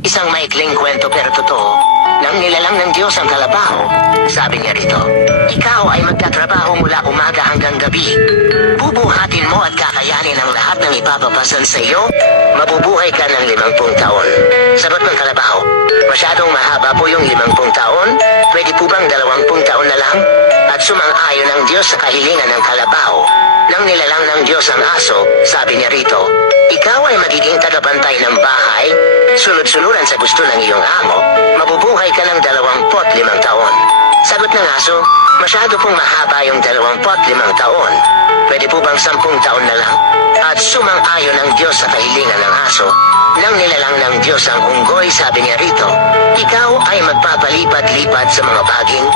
Isang maikling kwento pero totoo, nang nilalang ng Diyos ang kalabaw. Sabi niya rito, ikaw ay magtatrabaho mula umaga hanggang gabi. Bubuhatin mo at kakayanin ang lahat ng ipapapasan sa iyo. Mabubuhay ka ng 50 taon. Sagot ng kalabaw, masyadong mahaba po yung 50 taon. Pwede po bang 20 taon na lang? At sumang-ayon ang Diyos sa kahilingan ng kalabaw. Nang nilalang ng Diyos ang aso, sabi niya rito, ikaw ay magiging tagabantay ng bahay. Sunod-sunuran sa gusto ng iyong amo, mabubuhay ka ng 25 taon. Sagot ng aso, masyado pong mahaba yung 25 taon. Pwede po bang 10 taon na lang? At sumang-ayon ang Diyos sa kahilingan ng aso. Nang nilalang ng Diyos ang unggoy, sabi niya rito, ikaw ay magpapalipat-lipat sa mga baging,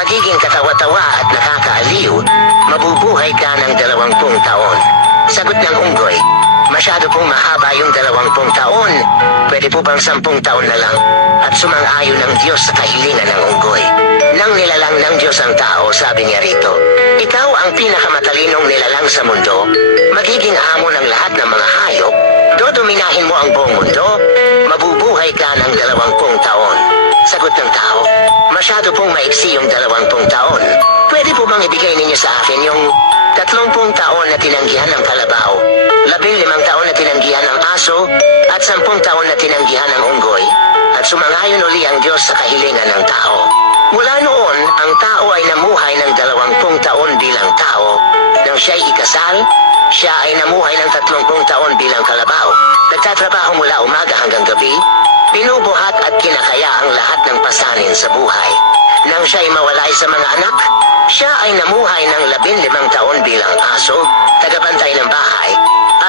magiging katawa-tawa at nakakaaliw, mabubuhay ka ng 20 taon. Sagot ng unggoy, masyado pong mahaba yung 20 taon. Pwede po bang 10 taon na lang? At sumang-ayon ng Diyos sa kahilingan ng unggoy. Nang nilalang ng Diyos ang tao, sabi niya rito, ikaw ang pinakamatalinong nilalang sa mundo, magiging amo ng lahat ng mga hayop, dodominahin mo ang buong mundo, mabubuhay ka ng 20 taon. Sagot ng tao, masyado pong maiksi yung 20 taon. Pwede po bang ibigay ninyo sa akin yung 30 taon na tinanggihan ng kalabaw, 15 taon na tinanggihan ng aso, at 10 taon na tinanggihan ng unggoy? At sumangayon uli ang Diyos sa kahilingan ng tao. Mula noon, ang tao ay namuhay ng 20 taon bilang tao. Nang siya'y ikasal, siya ay namuhay ng 30 taon bilang kalabaw. Nagtatrabaho mula umaga hanggang gabi, pinubuhat at kinakaya ang lahat ng pasanin sa buhay. Nang siya'y mawalay sa mga anak, siya ay namuhay ng 15 taon bilang aso, tagabantay ng bahay,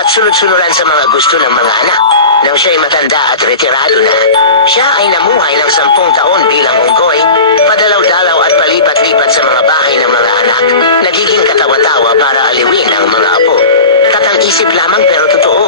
at sunod-sunuran sa mga gusto ng mga anak. Nang siya'y matanda at retirado na, siya ay namuhay ng 10 taon bilang unggoy, padalaw-dalaw at palipat-lipat sa mga bahay ng mga anak, nagiging katawa-tawa para aliwin ang mga apo. Katang-isip lamang pero totoo.